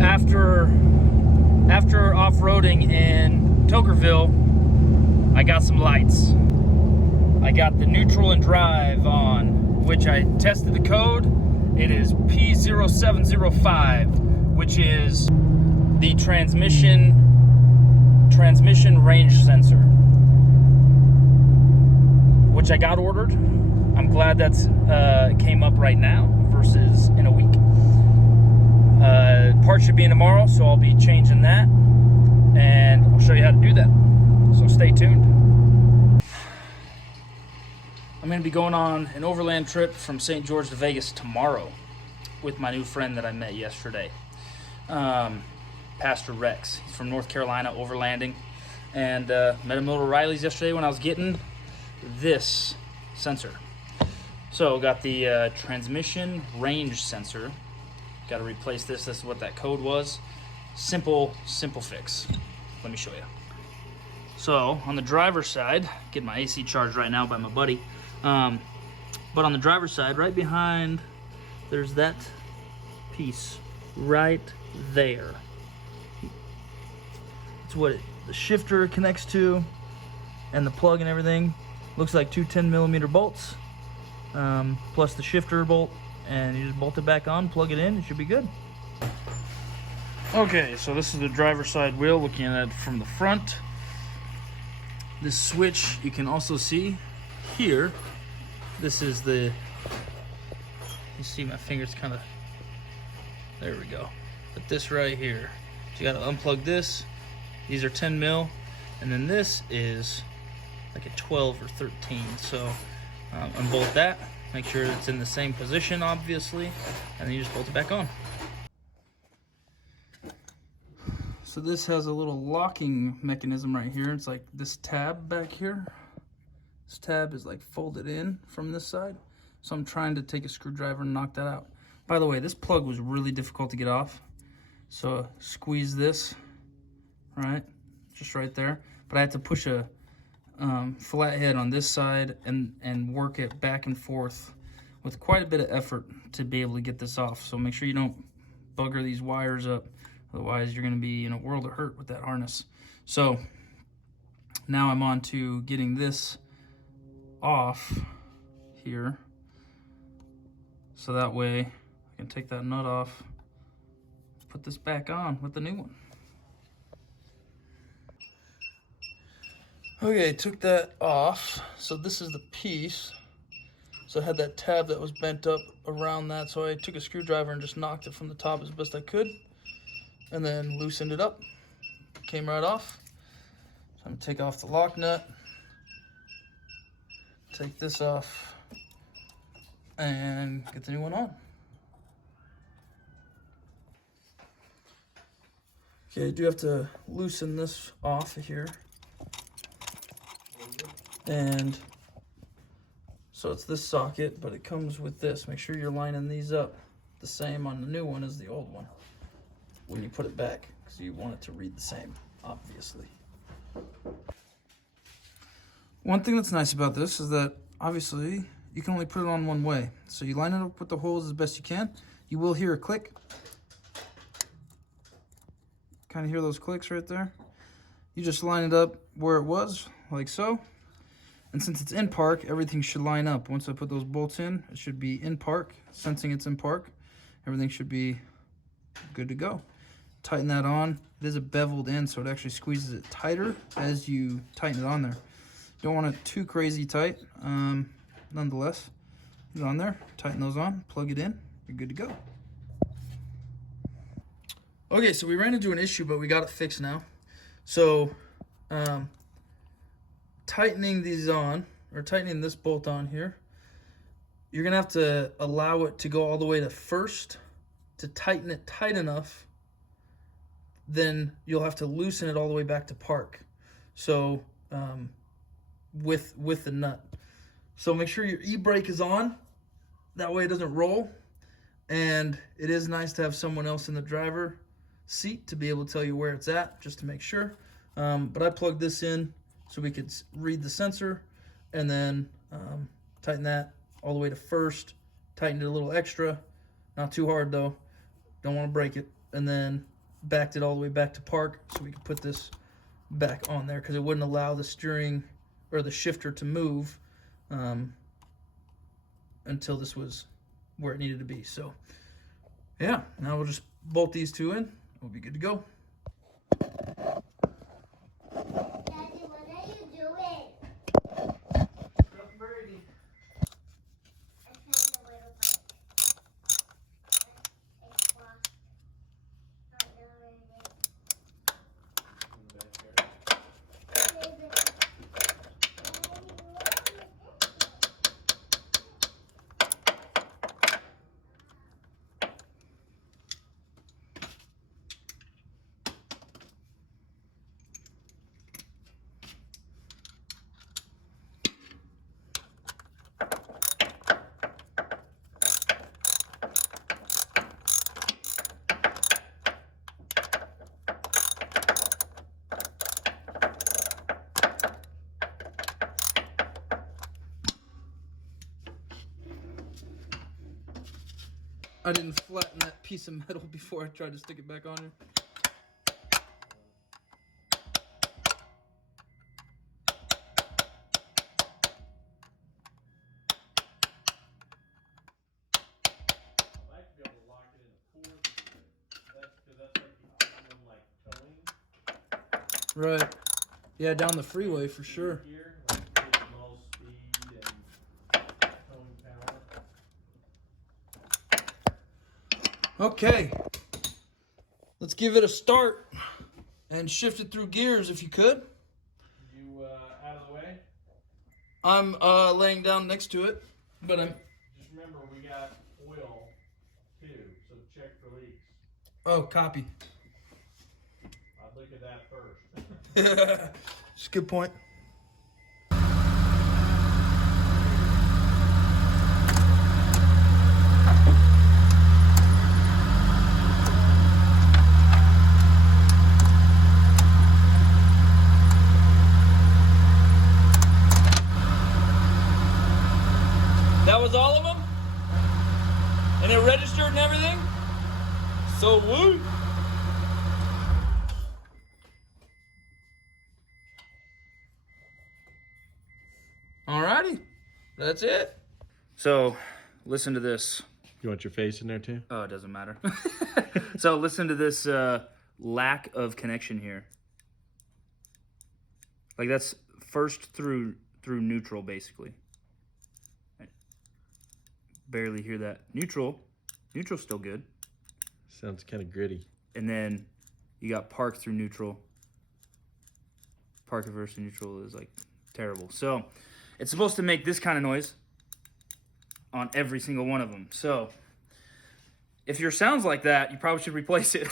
After off-roading in Tokerville, I got some lights. I got the neutral and drive on, which I tested the code. It is P0705, which is the transmission range sensor, which I got ordered. I'm glad that's came up right now versus in a week. Part should be in tomorrow, so I'll be changing that, and I'll show you how to do that. So stay tuned. I'm going to be going on an overland trip from St. George to Vegas tomorrow with my new friend that I met yesterday, Pastor Rex. He's from North Carolina, overlanding, and met him at O'Reilly's yesterday when I was getting this sensor. So got the transmission range sensor. Got to replace this. This is what that code was. Simple fix. Let me show you. So on the driver's side, getting my AC charged right now by my buddy. But on the driver's side, right behind, there's that piece right there. It's what the shifter connects to, and the plug and everything. Looks like two 10mm bolts, plus the shifter bolt, and you just bolt it back on, plug it in, it should be good. Okay, so this is the driver's side wheel, looking at it from the front. This switch you can also see here. This is the, you see my fingers kind of, there we go. But this right here, so you got to unplug this. These are 10 mil, and then this is like a 12 or 13. So unbolt that, make sure it's in the same position, obviously, and then you just bolt it back on. So this has a little locking mechanism right here. It's like this tab back here. This tab is like folded in from this side. So I'm trying to take a screwdriver and knock that out. By the way, this plug was really difficult to get off. So squeeze this, right? Just right there. But I had to push a flathead on this side and work it back and forth with quite a bit of effort to be able to get this off. So make sure you don't bugger these wires up. Otherwise, you're going to be in a world of hurt with that harness. So now I'm on to getting this off here. So that way I can take that nut off, put this back on with the new one. Okay, took that off. So this is the piece. So I had that tab that was bent up around that. So I took a screwdriver and just knocked it from the top as best I could. And then loosened it up. Came right off. So I'm gonna take off the lock nut. Take this off. And get the new one on. Okay, I do have to loosen this off here. And so it's this socket, but it comes with this. Make sure you're lining these up the same on the new one as the old one when you put it back, because you want it to read the same, obviously. One thing that's nice about this is that obviously you can only put it on one way. So you line it up with the holes as best you can. You will hear a click. Kind of hear those clicks right there. You just line it up where it was, like so. And since it's in park, everything should line up. Once I put those bolts in, it should be in park. Sensing it's in park, everything should be good to go. Tighten that on. It is a beveled end, so it actually squeezes it tighter as you tighten it on there. Don't want it too crazy tight. Nonetheless, get it on there, tighten those on, plug it in, you're good to go. Okay, so we ran into an issue, but we got it fixed now. So, tightening these on, or tightening this bolt on here, you're gonna have to allow it to go all the way to first to tighten it tight enough. Then you'll have to loosen it all the way back to park. So with the nut. So make sure your e-brake is on. That way it doesn't roll. And it is nice to have someone else in the driver seat to be able to tell you where it's at, just to make sure. But I plugged this in so we could read the sensor, and then tighten that all the way to first. Tightened it a little extra. Not too hard though. Don't want to break it. and then backed it all the way back to park so we could put this back on there because it wouldn't allow the steering or the shifter to move until this was where it needed to be. So yeah, now we'll just bolt these two in. We'll be good to go. Daddy, what are you doing? Brady. I found a little bike. It's lost. I don't know where it is. I didn't flatten that piece of metal before I tried to stick it back on here. Right. Yeah, down the freeway for sure. Okay. Let's give it a start and shift it through gears if you could. You out of the way? I'm laying down next to it, but I'm... Just remember, we got oil too, so check for leaks. Oh, copy. I'd look at that first. It's a good point. That was all of them? And it registered and everything? So woo! Alrighty, that's it. So, listen to this. You want your face in there too? Oh, it doesn't matter. So listen to this lack of connection here. Like that's first through neutral, basically. Barely hear that. Neutral's still good. Sounds kind of gritty. And then you got park through neutral. Park reverse to neutral is like terrible. So it's supposed to make this kind of noise on every single one of them. So if your sounds like that, you probably should replace it.